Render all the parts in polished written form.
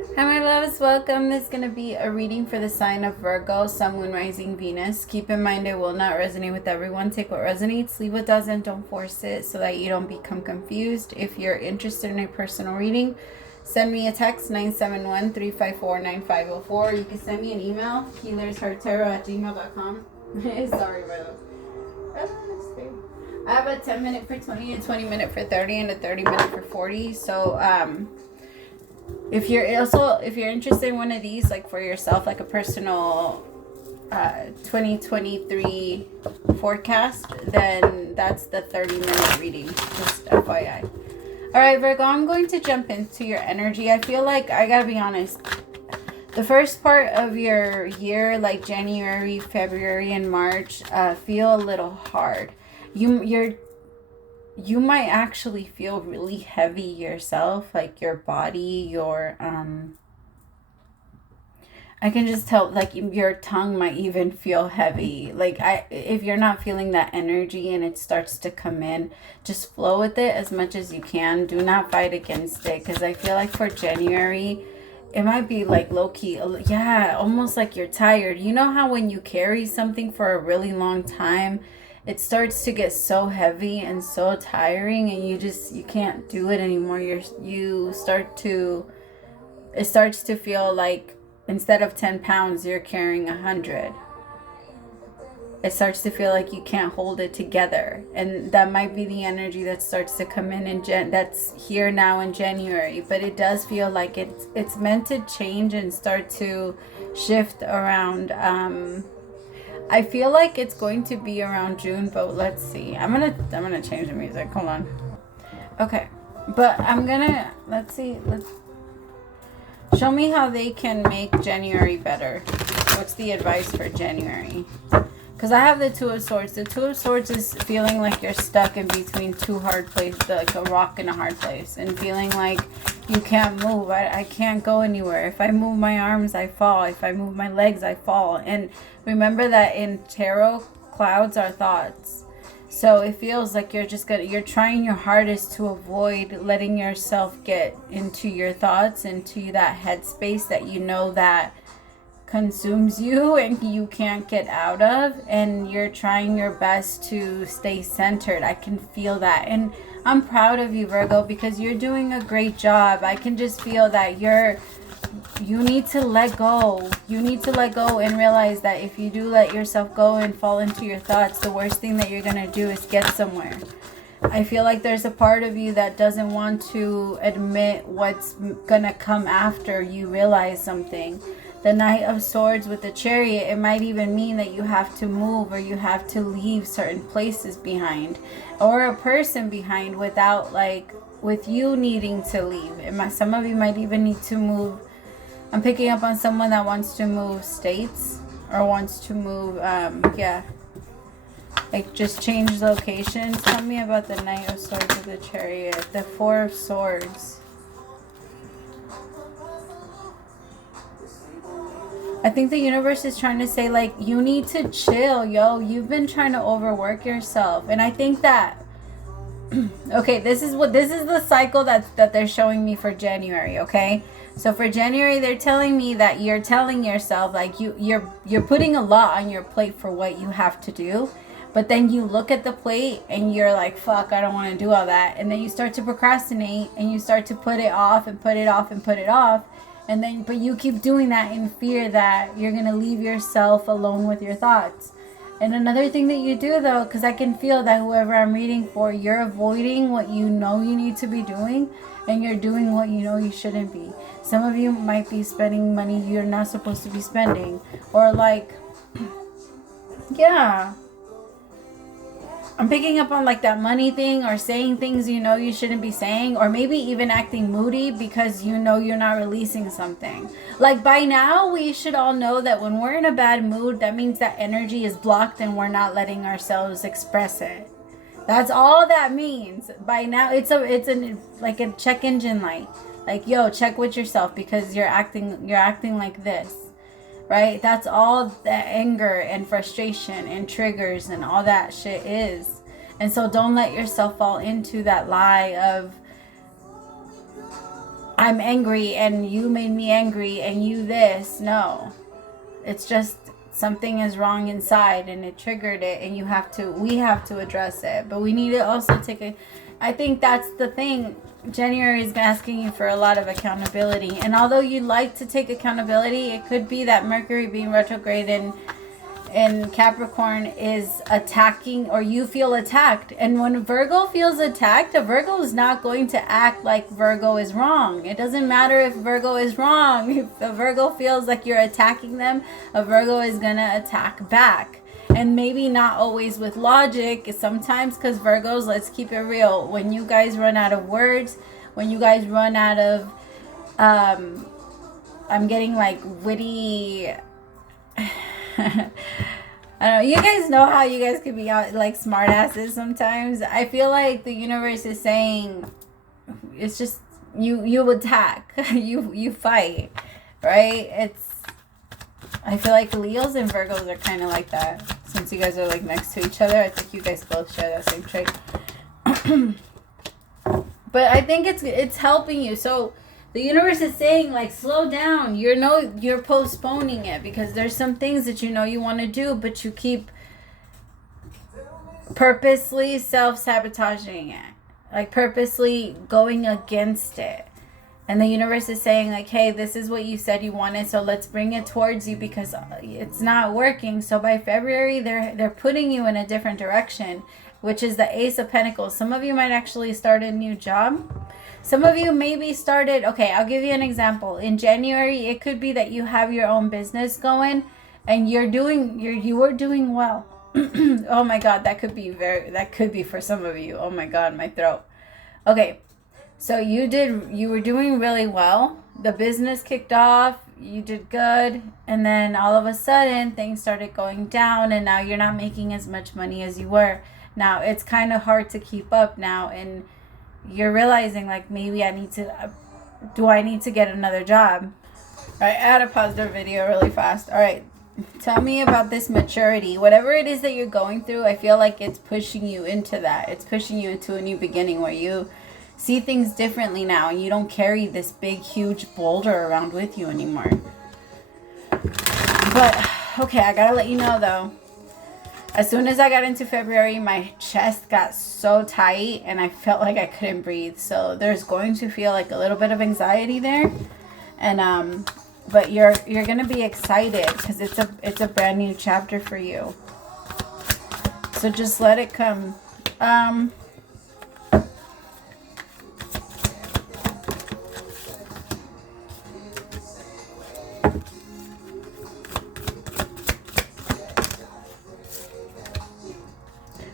Hi my loves, welcome. This is going to be a reading for the sign of Virgo, Sun, Moon, Rising, Venus. Keep in mind it will not resonate with everyone. Take what resonates, leave what doesn't, don't force it so that you don't become confused. If you're interested in a personal reading, send me a text 971-354-9504. You can send me an email, HealersHeartTarot@gmail.com. Sorry about that. I have a 10-minute for 20, a 20-minute for 30, and a 30-minute for 40. So if you're interested in one of these, like for yourself, like a personal 2023 forecast, then that's the 30-minute reading, just FYI. All right, Virgo, I'm going to jump into your energy. I feel like, I gotta be honest, the first part of your year, like January, February, and March, feel a little hard. You might actually feel really heavy yourself, like your body, your I can just tell, like your tongue might even feel heavy. Like if you're not feeling that energy and it starts to come in, just flow with it as much as you can. Do not fight against it, because I feel like for January it might be like low-key, yeah, almost like you're tired. You know how when you carry something for a really long time, it starts to get so heavy and so tiring, and you can't do it anymore. It starts to feel like instead of 10 pounds, you're carrying 100. It starts to feel like you can't hold it together. And that might be the energy that starts to come in that's here now in January. But it does feel like it's meant to change and start to shift around. I feel like it's going to be around June, but let's see. I'm gonna change the music. Hold on. Okay. But let's see. Let's show me how they can make January better. What's the advice for January? Because I have the Two of Swords. The Two of Swords is feeling like you're stuck in between two hard places, like a rock in a hard place, and feeling like you can't move. I can't go anywhere. If I move my arms, I fall. If I move my legs, I fall. And remember that in tarot, clouds are thoughts. So it feels like you're trying your hardest to avoid letting yourself get into your thoughts, into that headspace that you know that consumes you and you can't get out of, and you're trying your best to stay centered. I can feel that, and I'm proud of you, Virgo, because you're doing a great job. I can just feel that you need to let go. You need to let go and realize that if you do let yourself go and fall into your thoughts, the worst thing that you're gonna do is get somewhere. I feel like there's a part of you that doesn't want to admit what's gonna come after you realize something. The Knight of Swords with the Chariot, it might even mean that you have to move, or you have to leave certain places behind, or a person behind, with you needing to leave. Some of you might even need to move. I'm picking up on someone that wants to move states, or wants to move, like just change locations. Tell me about the Knight of Swords with the Chariot. The Four of Swords. I think the universe is trying to say, like, you need to chill, yo. You've been trying to overwork yourself. And I think that, okay, this is the cycle that they're showing me for January, okay? So for January, they're telling me that you're telling yourself, like, you're putting a lot on your plate for what you have to do. But then you look at the plate and you're like, fuck, I don't want to do all that. And then you start to procrastinate, and you start to put it off and put it off and put it off. But you keep doing that in fear that you're going to leave yourself alone with your thoughts. And another thing that you do, though, because I can feel that whoever I'm reading for, you're avoiding what you know you need to be doing, and you're doing what you know you shouldn't be. Some of you might be spending money you're not supposed to be spending. Or like, yeah. I'm picking up on like that money thing, or saying things you know you shouldn't be saying, or maybe even acting moody because you know you're not releasing something. Like by now, we should all know that when we're in a bad mood, that means that energy is blocked and we're not letting ourselves express it. That's all that means. By now, it's like a check engine light. Like, yo, check with yourself because you're acting like this. Right? That's all the anger and frustration and triggers and all that shit is. And so don't let yourself fall into that lie of I'm angry and you made me angry and you this. No. It's just something is wrong inside and it triggered it, and we have to address it. But we need to also I think that's the thing. January is asking you for a lot of accountability. And although you'd like to take accountability, it could be that Mercury being retrograde in Capricorn is attacking, or you feel attacked. And when Virgo feels attacked, a Virgo is not going to act like Virgo is wrong. It doesn't matter if Virgo is wrong. If a Virgo feels like you're attacking them, a Virgo is going to attack back. And maybe not always with logic. Sometimes, because Virgos, let's keep it real, when you guys run out of words, when you guys run out of, I'm getting like witty, I don't know, you guys know how you guys can be out like smart asses sometimes. I feel like the universe is saying, it's just, you attack, you fight, right? I feel like Leos and Virgos are kind of like that. Since you guys are like next to each other, I think you guys both share that same trait. But I think it's helping you. So the universe is saying, like, slow down. You're postponing it because there's some things that you want to do, but you keep purposely self-sabotaging it. Like purposely going against it. And the universe is saying, like, hey, this is what you said you wanted, so let's bring it towards you because it's not working. So by February, they're putting you in a different direction, which is the Ace of Pentacles. Some of you might actually start a new job. Some of you maybe started, okay, I'll give you an example. In January, it could be that you have your own business going and you are doing well. Oh my God, that could be for some of you. Oh my God, my throat. Okay. So you were doing really well. The business kicked off. You did good. And then all of a sudden things started going down and now you're not making as much money as you were. Now it's kind of hard to keep up now. And you're realizing, like, maybe I need to get another job? All right, I had to pause the video really fast. All right. Tell me about this maturity. Whatever it is that you're going through, I feel like it's pushing you into that. It's pushing you into a new beginning where you see things differently now, and you don't carry this big, huge boulder around with you anymore. But, okay, I gotta let you know, though. As soon as I got into February, my chest got so tight, and I felt like I couldn't breathe. So there's going to feel like a little bit of anxiety there. And, but you're gonna be excited because it's a brand new chapter for you. So just let it come.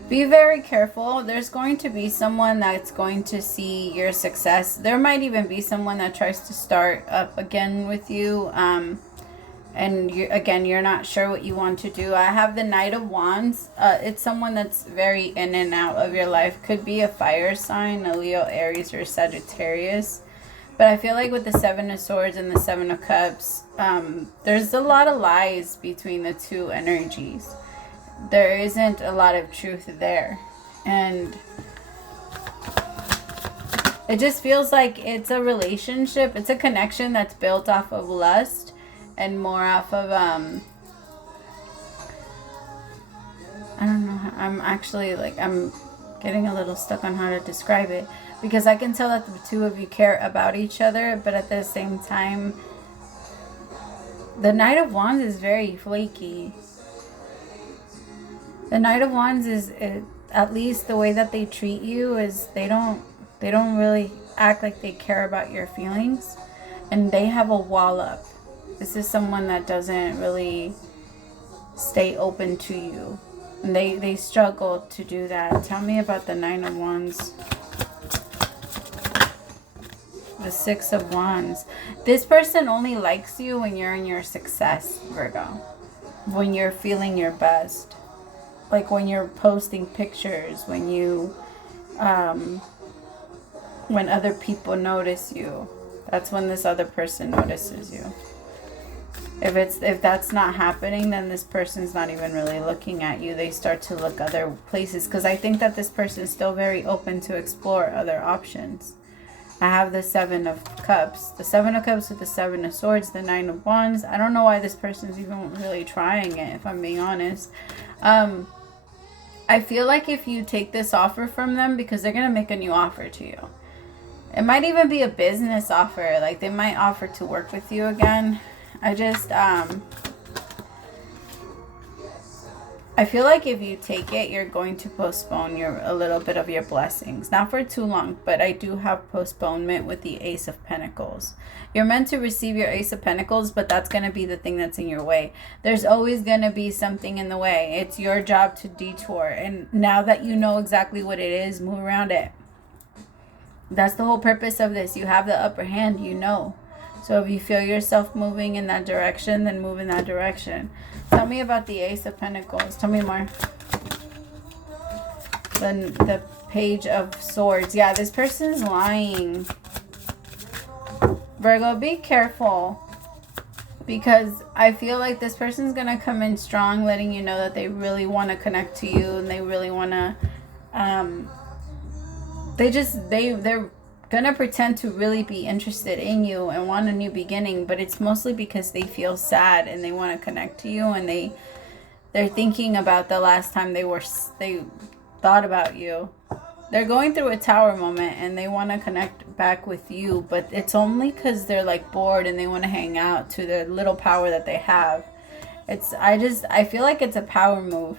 Be very careful. There's going to be someone that's going to see your success. There might even be someone that tries to start up again with you. And you're not sure what you want to do. I have the Knight of Wands. It's someone that's very in and out of your life. Could be a fire sign, a Leo, Aries, or Sagittarius. But I feel like with the Seven of Swords and the Seven of Cups, there's a lot of lies between the two energies. There isn't a lot of truth there. And it just feels like it's a relationship. It's a connection that's built off of lust and more off of, I don't know. I'm getting a little stuck on how to describe it. Because I can tell that the two of you care about each other. But at the same time, the Knight of Wands is very flaky. The Knight of Wands is at least the way that they treat you is they don't really act like they care about your feelings, and they have a wall up. This is someone that doesn't really stay open to you, and they struggle to do that. Tell me about the Nine of Wands. The Six of Wands. This person only likes you when you're in your success, Virgo. When you're feeling your best. Like when you're posting pictures, when other people notice you. That's when this other person notices you. If that's not happening, then this person's not even really looking at you. They start to look other places. Because I think that this person is still very open to explore other options. I have the Seven of Cups. The Seven of Cups with the Seven of Swords, the Nine of Wands. I don't know why this person's even really trying it, if I'm being honest. I feel like if you take this offer from them, because they're going to make a new offer to you. It might even be a business offer. Like, they might offer to work with you again. I just, I feel like if you take it, you're going to postpone a little bit of your blessings. Not for too long, but I do have postponement with the Ace of Pentacles. You're meant to receive your Ace of Pentacles, but that's going to be the thing that's in your way. There's always going to be something in the way. It's your job to detour. And now that you know exactly what it is, move around it. That's the whole purpose of this. You have the upper hand, you know. So if you feel yourself moving in that direction, then move in that direction. Tell me about the Ace of Pentacles. Tell me more. Then the Page of Swords. Yeah, this person's lying. Virgo, be careful. Because I feel like this person's going to come in strong, letting you know that they really want to connect to you. And they really want to... They're gonna pretend to really be interested in you and want a new beginning, but it's mostly because they feel sad and they want to connect to you, and they're thinking about the last time they thought about you. They're going through a tower moment and they want to connect back with you, but it's only because they're like bored and they want to hang out to the little power that they have. I feel like it's a power move.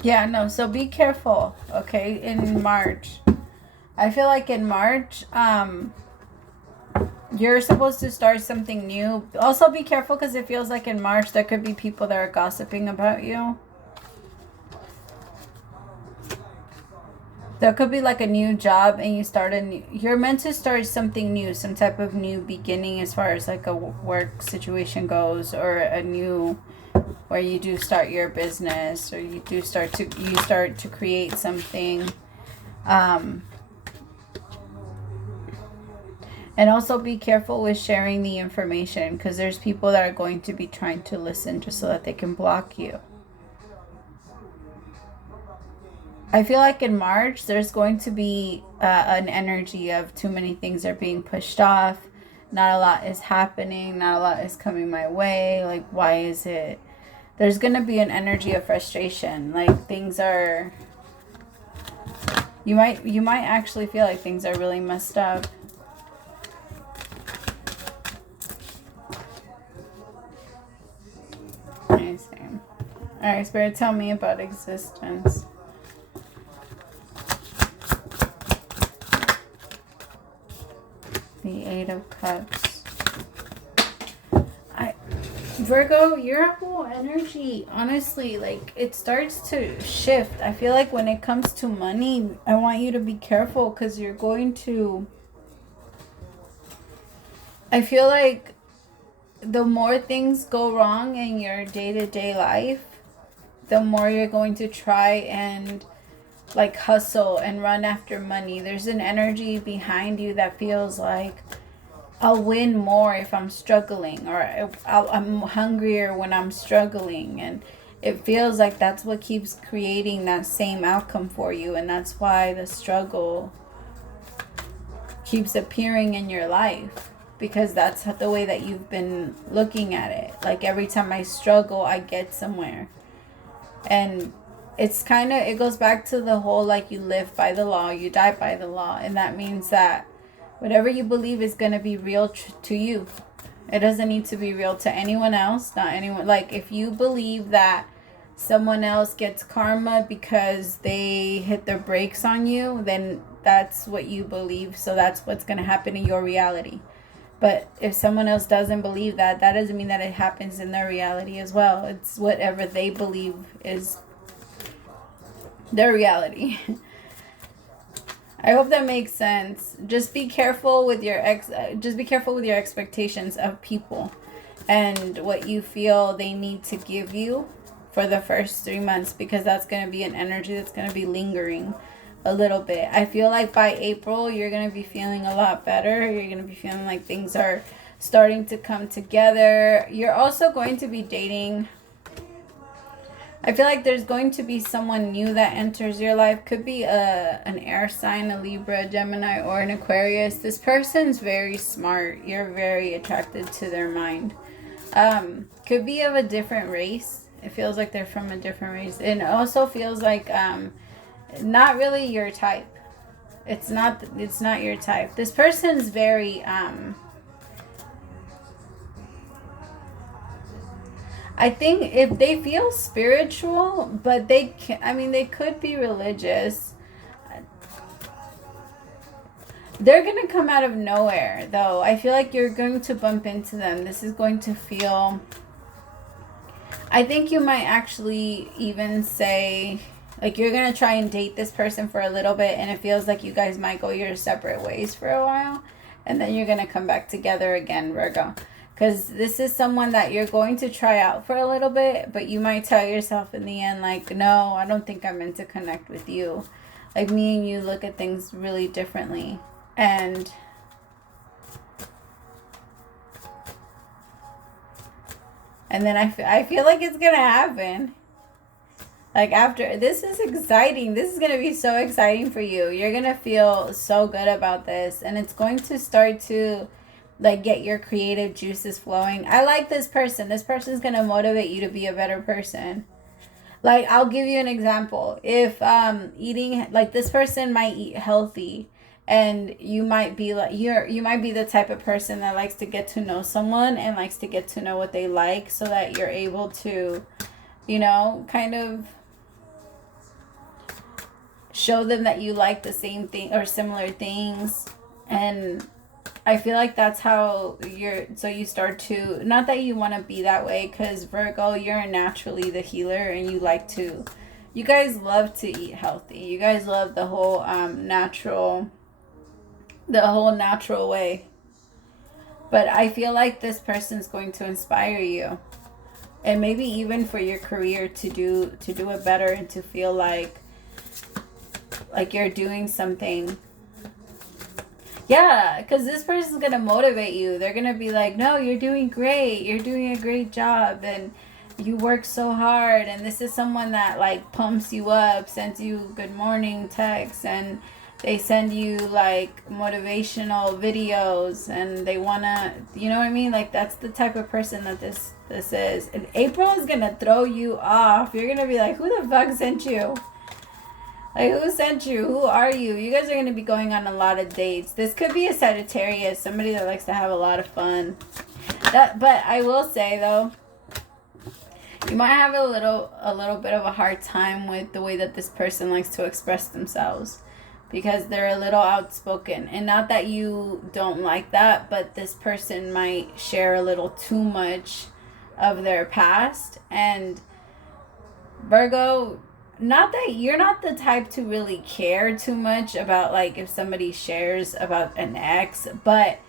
Yeah, no, so be careful, okay, in March. I feel like in March, you're supposed to start something new. Also be careful, because it feels like in March there could be people that are gossiping about you. There could be like a new job and you're meant to start something new, some type of new beginning as far as like a work situation goes, or a new... where you do start your business, or you start to create something. And also be careful with sharing the information, because there's people that are going to be trying to listen just so that they can block you. I feel like in March there's going to be an energy of too many things are being pushed off. Not a lot is happening. Not a lot is coming my way. Like, why is it? There's going to be an energy of frustration. Like, things are... You might actually feel like things are really messed up. Amazing. Alright, Spirit, tell me about existence. The Eight of Cups. Virgo, your whole energy, honestly, like, it starts to shift. I feel like when it comes to money, I want you to be careful, because you're going to... I feel like the more things go wrong in your day-to-day life, the more you're going to try and like hustle and run after money. There's an energy behind you that feels like, I'll win more if I'm struggling, or I'm hungrier when I'm struggling. And it feels like that's what keeps creating that same outcome for you. And that's why the struggle keeps appearing in your life, because that's the way that you've been looking at it. Like, every time I struggle, I get somewhere. And it's kind of, it goes back to the whole, like, you live by the law, you die by the law. And that means that whatever you believe is going to be real to you. It doesn't need to be real to anyone else. Not anyone. Like, if you believe that someone else gets karma because they hit their brakes on you, then that's what you believe. So that's what's going to happen in your reality. But if someone else doesn't believe that, that doesn't mean that it happens in their reality as well. It's whatever they believe is their reality. I hope that makes sense. Just be careful with your expectations of people and what you feel they need to give you for the first 3 months, because that's going to be an energy that's going to be lingering a little bit. I feel like by April you're going to be feeling a lot better. You're going to be feeling like things are starting to come together. You're also going to be dating I feel like there's going to be someone new that enters your life. Could be an air sign, a Libra, Gemini, or an Aquarius. This person's very smart. You're very attracted to their mind. Could be of a different race. It feels like they're from a different race. It also feels like not really your type. It's not your type. This person's very I think if they feel spiritual, but they can, I mean, they could be religious. They're going to come out of nowhere, though. I feel like you're going to bump into them. This is going to feel... I think you might actually even say... Like, you're going to try and date this person for a little bit, and it feels like you guys might go your separate ways for a while. And then you're going to come back together again, Virgo. Because this is someone that you're going to try out for a little bit, but you might tell yourself in the end, like, no, I don't think I'm meant to connect with you. Like, me and you look at things really differently. And then I feel like it's going to happen. Like, after, this is exciting. This is going to be so exciting for you. You're going to feel so good about this. And it's going to start to, like, get your creative juices flowing. I like this person. This person's going to motivate you to be a better person. Like, I'll give you an example. If eating, like, this person might eat healthy. And you might be like, you might be the type of person that likes to get to know someone and likes to get to know what they like, so that you're able to, you know, kind of show them that you like the same thing or similar things. And I feel like that's how you start to, not that you want to be that way, because Virgo, you're naturally the healer, and you guys love to eat healthy. You guys love the whole natural way. But I feel like this person's going to inspire you, and maybe even for your career to do it better, and to feel like you're doing something. Yeah, because this person's going to motivate you. They're going to be like, no, you're doing great. You're doing a great job, and you work so hard. And this is someone that, like, pumps you up, sends you good morning texts, and they send you, like, motivational videos, and they want to, you know what I mean? Like, that's the type of person that this is. And April is going to throw you off. You're going to be like, who the fuck sent you? Like, who sent you? Who are you? You guys are going to be going on a lot of dates. This could be a Sagittarius, somebody that likes to have a lot of fun. But I will say, though, you might have a little bit of a hard time with the way that this person likes to express themselves, because they're a little outspoken. And not that you don't like that, but this person might share a little too much of their past. And Virgo, not that you're not the type to really care too much about, like, if somebody shares about an ex, but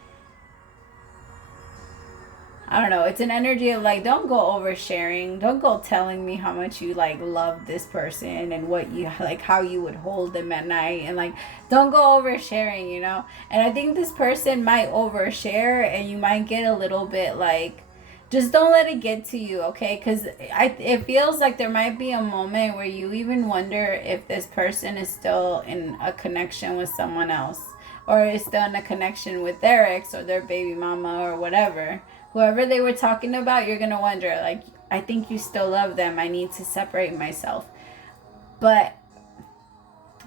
I don't know, it's an energy of, like, don't go oversharing. Don't go telling me how much you, like, love this person and what you, like, how you would hold them at night. And, like, don't go oversharing, you know? And I think this person might overshare, and you might get a little bit, like, just don't let it get to you, okay? Because it feels like there might be a moment where you even wonder if this person is still in a connection with someone else, or is still in a connection with their ex or their baby mama or whatever. Whoever they were talking about, you're going to wonder, like, I think you still love them. I need to separate myself. But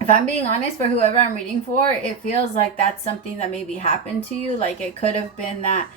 if I'm being honest, for whoever I'm reading for, it feels like that's something that maybe happened to you. Like, it could have been that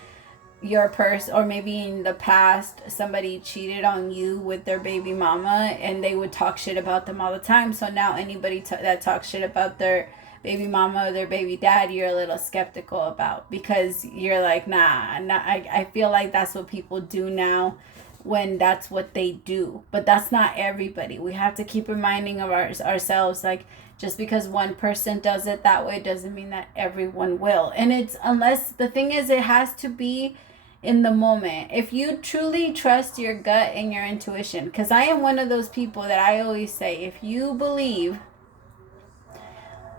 your person, or maybe in the past somebody cheated on you with their baby mama, and they would talk shit about them all the time. So now anybody that talks shit about their baby mama or their baby dad, you're a little skeptical about, because you're like, nah, I feel like that's what people do now, when that's what they do. But that's not everybody. We have to keep reminding of ourselves, like, just because one person does it that way doesn't mean that everyone will. And it's, unless, the thing is, it has to be in the moment. If you truly trust your gut and your intuition, because I am one of those people that I always say, if you believe,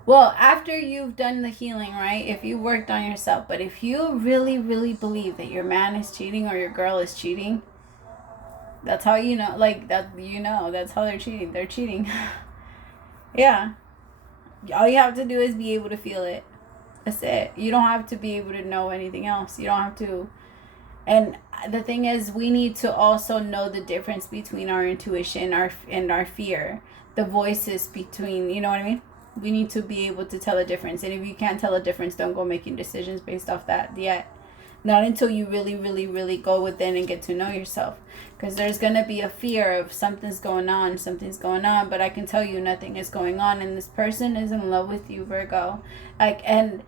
well, after you've done the healing, right, if you worked on yourself, but if you really, really believe that your man is cheating or your girl is cheating, That's how you know, like, that, that's how they're cheating. They're cheating. Yeah. All you have to do is be able to feel it. That's it. You don't have to be able to know anything else. You don't have to. And the thing is, we need to also know the difference between our intuition and our fear. The voices between, you know what I mean? We need to be able to tell a difference. And if you can't tell a difference, don't go making decisions based off that yet. Not until you really, really, really go within and get to know yourself. Because there's going to be a fear of something's going on. But I can tell you nothing is going on. And this person is in love with you, Virgo. Like, and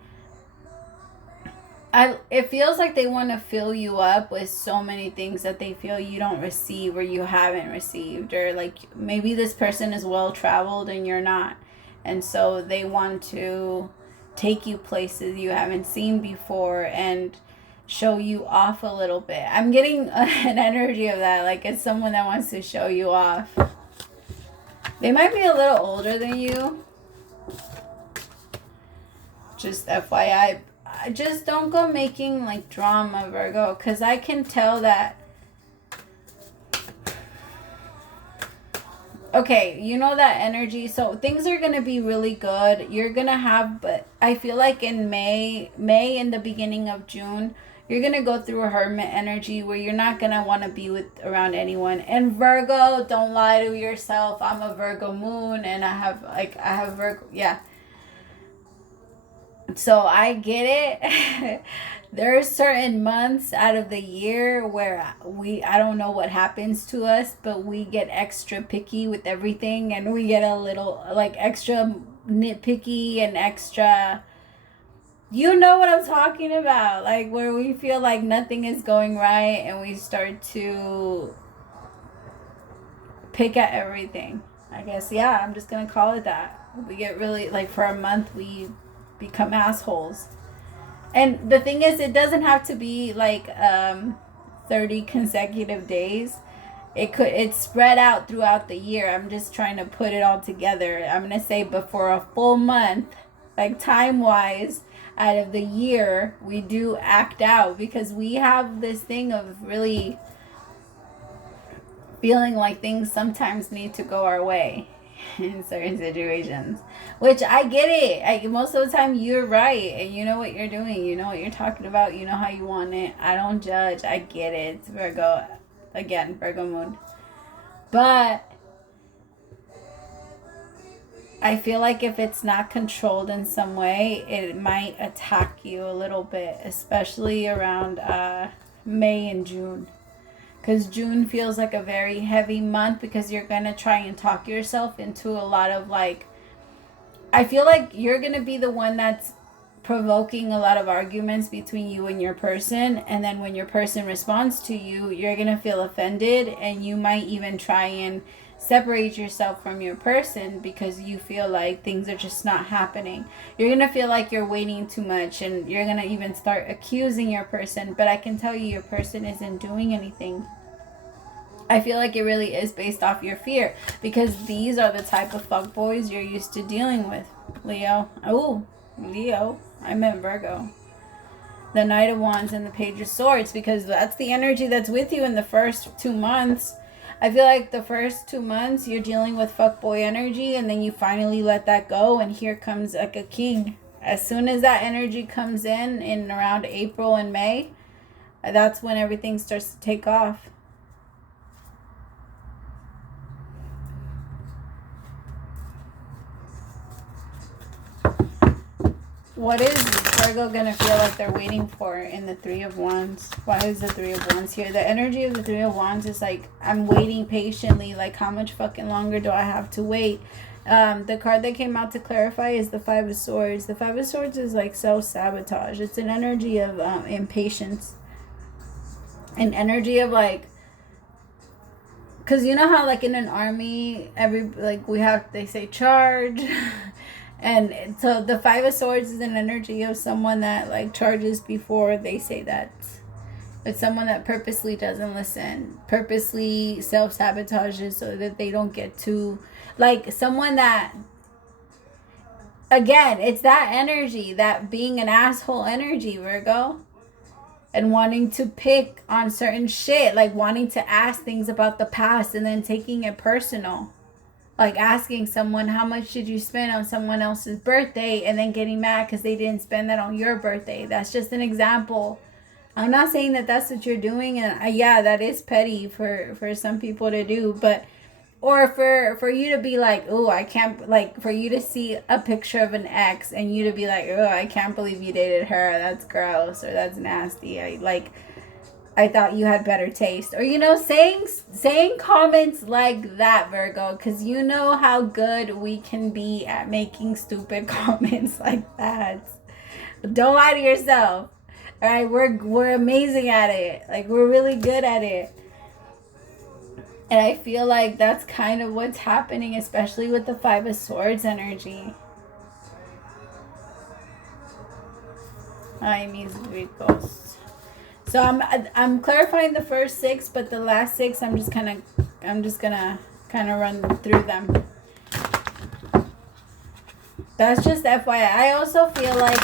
it feels like they want to fill you up with so many things that they feel you don't receive or you haven't received. Or like maybe this person is well traveled and you're not. And so they want to take you places you haven't seen before and show you off a little bit. I'm getting an energy of that. Like it's someone that wants to show you off. They might be a little older than you. Just FYI. Just don't go making like drama, Virgo. Because I can tell that. Okay, you know that energy. So things are going to be really good. You're going to have, but I feel like in May in the beginning of June, you're going to go through a hermit energy where you're not going to want to be around anyone. And Virgo, don't lie to yourself. I'm a Virgo moon and I have Virgo. Yeah. So I get it. There's certain months out of the year where I don't know what happens to us, but we get extra picky with everything and we get a little like extra nitpicky and extra, you know what I'm talking about, like where we feel like nothing is going right and we start to pick at everything. I guess, yeah, I'm just going to call it that. We get really, like for a month, we become assholes. And the thing is, it doesn't have to be like 30 consecutive days. It's spread out throughout the year. I'm just trying to put it all together. I'm going to say before a full month, like time-wise, out of the year, we do act out because we have this thing of really feeling like things sometimes need to go our way in certain situations, which I get it. Most of the time you're right and you know what you're doing, you know what you're talking about, you know how you want it. I don't judge. I get it. It's Virgo, again, Virgo moon. But I feel like if it's not controlled in some way, it might attack you a little bit, especially around May and June. Because June feels like a very heavy month because you're going to try and talk yourself into a lot of like, I feel like you're going to be the one that's provoking a lot of arguments between you and your person. And then when your person responds to you, you're going to feel offended and you might even try and separate yourself from your person because you feel like things are just not happening. You're going to feel like you're waiting too much and you're going to even start accusing your person. But I can tell you your person isn't doing anything. I feel like it really is based off your fear because these are the type of fuckboys you're used to dealing with. Leo. Oh, Leo. I meant Virgo. The Knight of Wands and the Page of Swords because that's the energy that's with you in the first 2 months. I feel like the first 2 months you're dealing with fuckboy energy and then you finally let that go and here comes like a king. As soon as that energy comes in around April and May, that's when everything starts to take off. What is Virgo going to feel like they're waiting for in the Three of Wands? Why is the Three of Wands here? The energy of the Three of Wands is like, I'm waiting patiently. Like, how much fucking longer do I have to wait? The card that came out to clarify is the Five of Swords. The Five of Swords is like self-sabotage. It's an energy of impatience. An energy of like, because you know how like in an army, they say charge. And so the Five of Swords is an energy of someone that like charges before they say that. It's someone that purposely doesn't listen, purposely self-sabotages so that they don't get to, like someone that, again, it's that energy, that being an asshole energy, Virgo. and wanting to pick on certain shit, like wanting to ask things about the past and then taking it personal. Like asking someone, how much did you spend on someone else's birthday, and then getting mad because they didn't spend that on your birthday. That's just an example. I'm not saying that that's what you're doing, and yeah, that is petty for some people to do, but or for you to be like, oh, I can't, like for you to see a picture of an ex and you to be like, oh, I can't believe you dated her, that's gross, or that's nasty, I thought you had better taste, or saying comments like that, Virgo, because you know how good we can be at making stupid comments like that. Don't lie to yourself. All right, we're amazing at it. Like, we're really good at it. And I feel like that's kind of what's happening, especially with the Five of Swords energy. Ay, mis ricos. So I'm clarifying the first 6, but the last 6 I'm just gonna kind of run through them. That's just FYI. I also feel like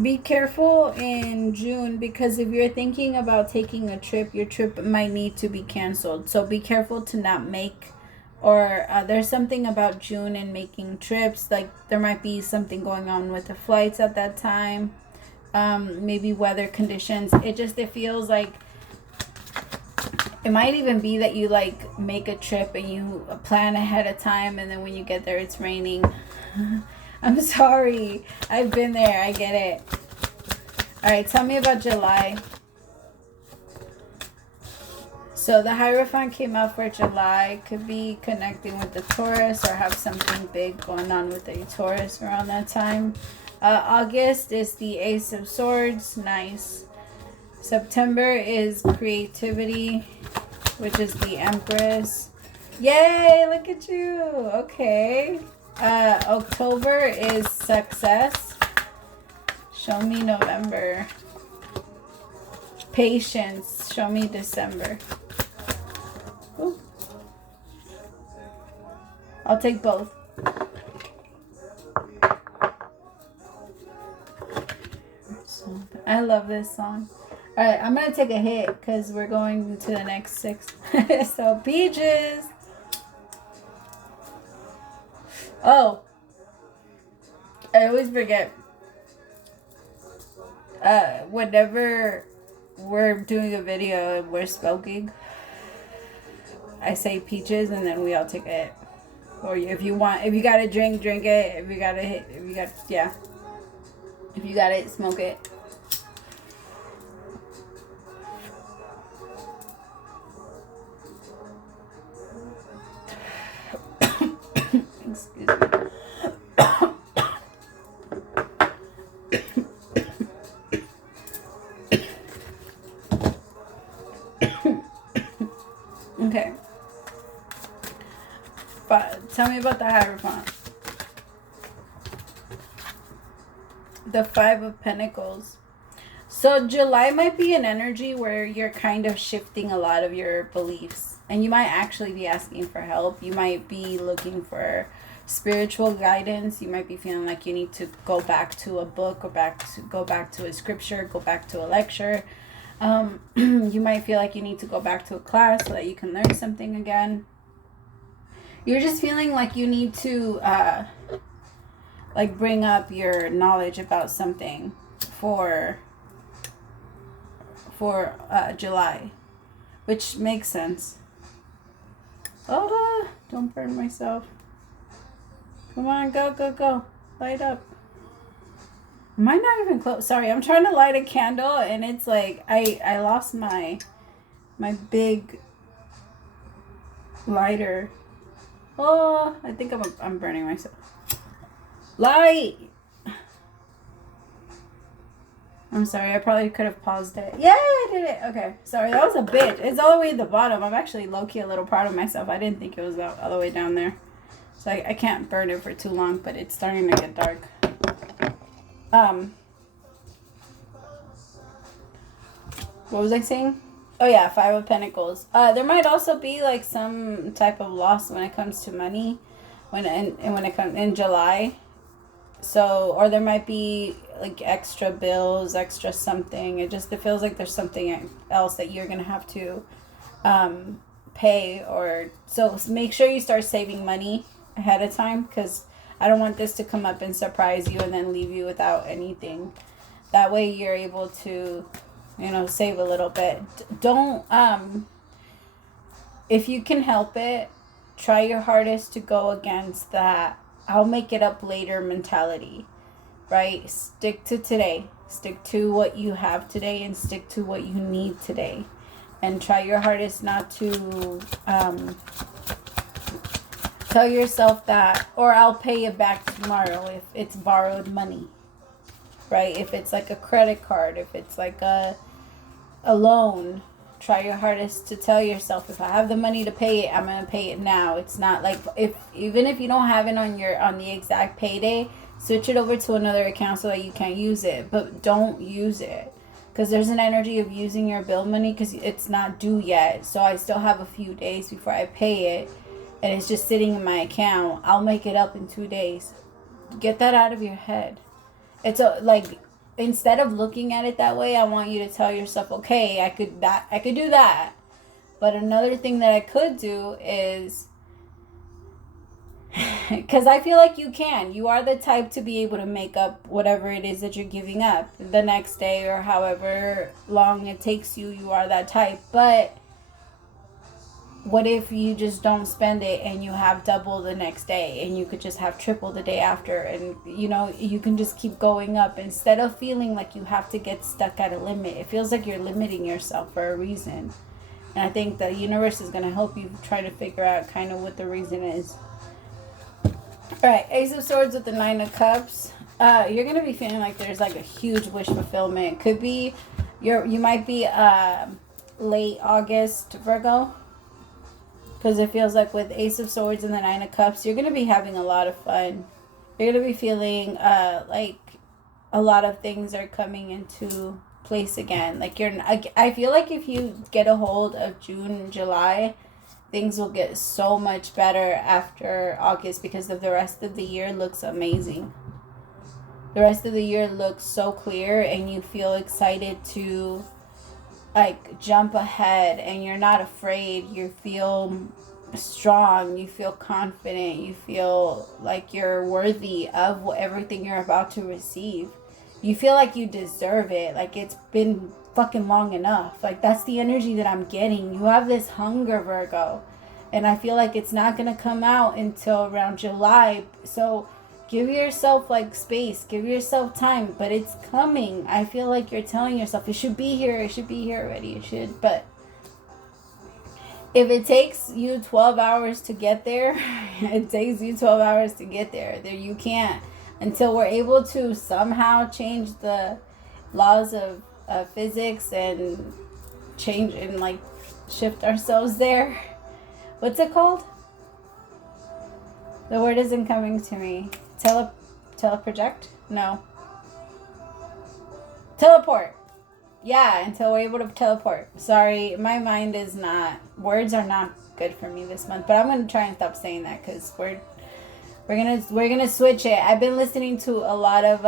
be careful in June, because if you're thinking about taking a trip, your trip might need to be canceled. So be careful to not make, or there's something about June and making trips. Like there might be something going on with the flights at that time. Maybe weather conditions. It feels like it might even be that you like make a trip and you plan ahead of time, and then when you get there it's raining. I'm sorry, I've been there, I get it. All right, tell me about July. So the Hierophant came out for July. Could be connecting with the Taurus or have something big going on with the Taurus around that time. August is the Ace of Swords. Nice. September is creativity, which is the Empress. Yay, look at you. Okay. October is success. Show me November. Patience. Show me December. Ooh. I'll take both. I love this song. All right, I'm going to take a hit because we're going to the next 6. So, Peaches. Oh. I always forget. Whenever we're doing a video and we're smoking, I say Peaches and then we all take a hit. Or if you got to drink it. If you got to hit, if you got it, smoke it. Excuse me. Okay. But tell me about the Hierophant. The Five of Pentacles. So July might be an energy where you're kind of shifting a lot of your beliefs. And you might actually be asking for help. You might be looking for spiritual guidance. You might be feeling like you need to go back to a book, or go back to a scripture, go back to a lecture. You might feel like you need to go back to a class so that you can learn something again. You're just feeling like you need to like bring up your knowledge about something for July, which makes sense. Oh, don't burn myself. Come on, go. Light up. Am I not even close? Sorry, I'm trying to light a candle and it's like I lost my big lighter. Oh, I think I'm burning myself. Light. I'm sorry, I probably could have paused it. Yeah, I did it. Okay, sorry, that was a bitch. It's all the way at the bottom. I'm actually low-key a little proud of myself. I didn't think it was all the way down there. So I can't burn it for too long, but it's starting to get dark. What was I saying? Oh yeah, Five of Pentacles. There might also be like some type of loss when it comes to money, when it comes in July. So, or there might be like extra bills, extra something. It feels like there's something else that you're gonna have to pay, or so make sure you start saving money ahead of time, because I don't want this to come up and surprise you and then leave you without anything. That way you're able to, save a little bit. Don't if you can help it, try your hardest to go against that I'll make it up later mentality, right? Stick to today. Stick to what you have today and stick to what you need today. And try your hardest not to tell yourself that, or I'll pay it back tomorrow if it's borrowed money, right? If it's like a credit card, if it's like a loan, try your hardest to tell yourself, if I have the money to pay it, I'm going to pay it now. It's not like, even if you don't have it on the exact payday, switch it over to another account so that you can use it, but don't use it. Because there's an energy of using your bill money because it's not due yet. So I still have a few days before I pay it. And it's just sitting in my account. I'll make it up in 2 days. Get that out of your head. It's instead of looking at it that way, I want you to tell yourself, okay, I could do that. But another thing that I could do is, because I feel like you are the type to be able to make up whatever it is that you're giving up the next day or however long it takes you. You are that type. But what if you just don't spend it and you have double the next day, and you could just have triple the day after, and you can just keep going up instead of feeling like you have to get stuck at a limit. It feels like you're limiting yourself for a reason. And I think the universe is going to help you try to figure out kind of what the reason is. All right, Ace of Swords with the Nine of Cups. You're going to be feeling like there's like a huge wish fulfillment. Could be you might be late August Virgo, because it feels like with Ace of Swords and the Nine of Cups, you're going to be having a lot of fun. You're going to be feeling like a lot of things are coming into place again. Like I feel like if you get a hold of June and July, things will get so much better after August, because the rest of the year looks amazing. The rest of the year looks so clear, and you feel excited to like jump ahead, and you're not afraid. You feel strong, you feel confident, you feel like you're worthy of everything you're about to receive. You feel like you deserve it, like it's been fucking long enough. Like that's the energy that I'm getting. You have this hunger, Virgo, and I feel like it's not gonna come out until around July. So give yourself like space, give yourself time, but it's coming. I feel like you're telling yourself it should be here already, it should. But if it takes you 12 hours to get there, it takes you 12 hours to get there. There you can't, until we're able to somehow change the laws of physics and change and like shift ourselves there. What's it called? The word isn't coming to me. Teleproject? No. Teleport. Yeah, until we're able to teleport. Sorry, my mind is not. Words are not good for me this month. But I'm gonna try and stop saying that, because we're gonna switch it. I've been listening to a lot of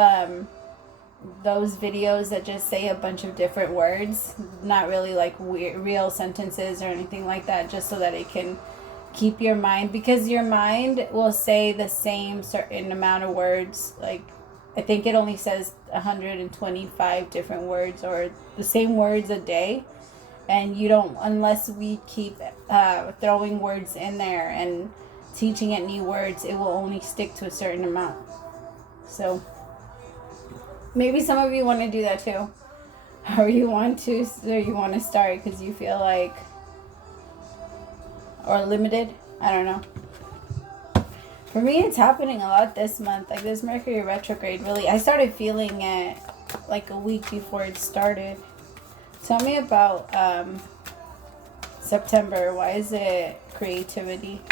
those videos that just say a bunch of different words, not really like real sentences or anything like that, just so that it can keep your mind, because your mind will say the same certain amount of words. Like I think it only says 125 different words, or the same words a day, and you don't, unless we keep throwing words in there and teaching it new words, it will only stick to a certain amount. So maybe some of you want to do that too, or you want to start because you feel like, or limited. I don't know. For me, it's happening a lot this month. Like this Mercury retrograde, really, I started feeling it like a week before it started. Tell me about September. Why is it creativity?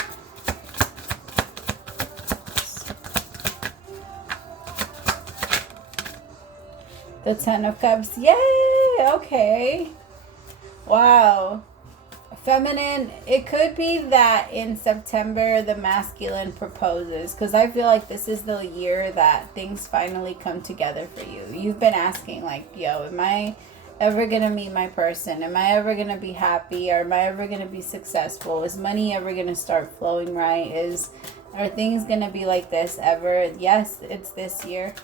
The Ten of Cups. Yay! Okay. Wow. Feminine, it could be that in September the masculine proposes, because I feel like this is the year that things finally come together for you. You've been asking, like, yo, am I ever gonna meet my person? Am I ever gonna be happy? Or am I ever gonna be successful? Is money ever gonna start flowing right? Are things gonna be like this ever? Yes, it's this year.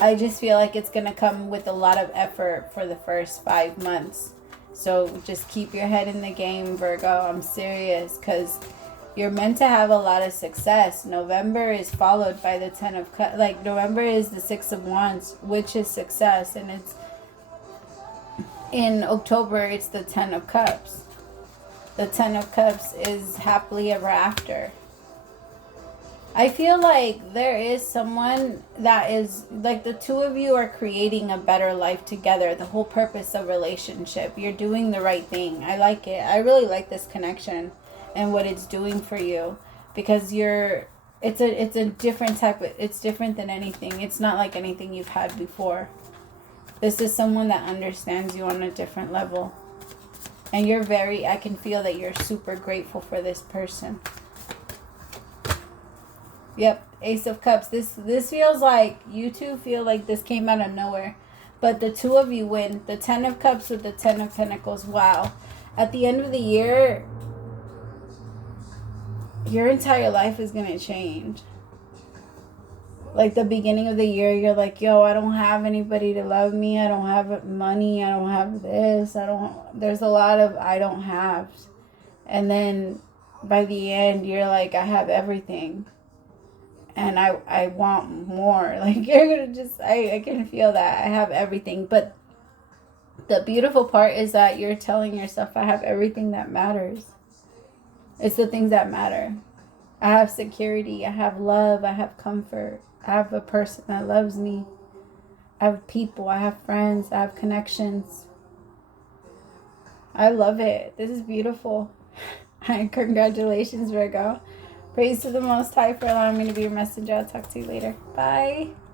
I just feel like it's gonna come with a lot of effort for the first 5 months. So just keep your head in the game, Virgo. I'm serious, because you're meant to have a lot of success. November is followed by the 10 of Cups. Like, November is the 6 of Wands, which is success. And it's in October, it's the 10 of Cups. The 10 of Cups is happily ever after. I feel like there is someone that is, like, the two of you are creating a better life together. The whole purpose of relationship. You're doing the right thing. I like it. I really like this connection and what it's doing for you. Because it's a different type of, it's different than anything. It's not like anything you've had before. This is someone that understands you on a different level. And I can feel that you're super grateful for this person. Yep, Ace of Cups. This feels like you two feel like this came out of nowhere. But the two of you win. The 10 of Cups with the 10 of Pentacles. Wow. At the end of the year, your entire life is going to change. Like, the beginning of the year, you're like, yo, I don't have anybody to love me. I don't have money. I don't have this. There's a lot of I don't have. And then by the end, you're like, I have everything. And I want more. Like, you're going to just, I can feel that. I have everything. But the beautiful part is that you're telling yourself, I have everything that matters. It's the things that matter. I have security. I have love. I have comfort. I have a person that loves me. I have people. I have friends. I have connections. I love it. This is beautiful. Congratulations, Virgo. Praise to the Most High for allowing me to be your messenger. I'll talk to you later. Bye.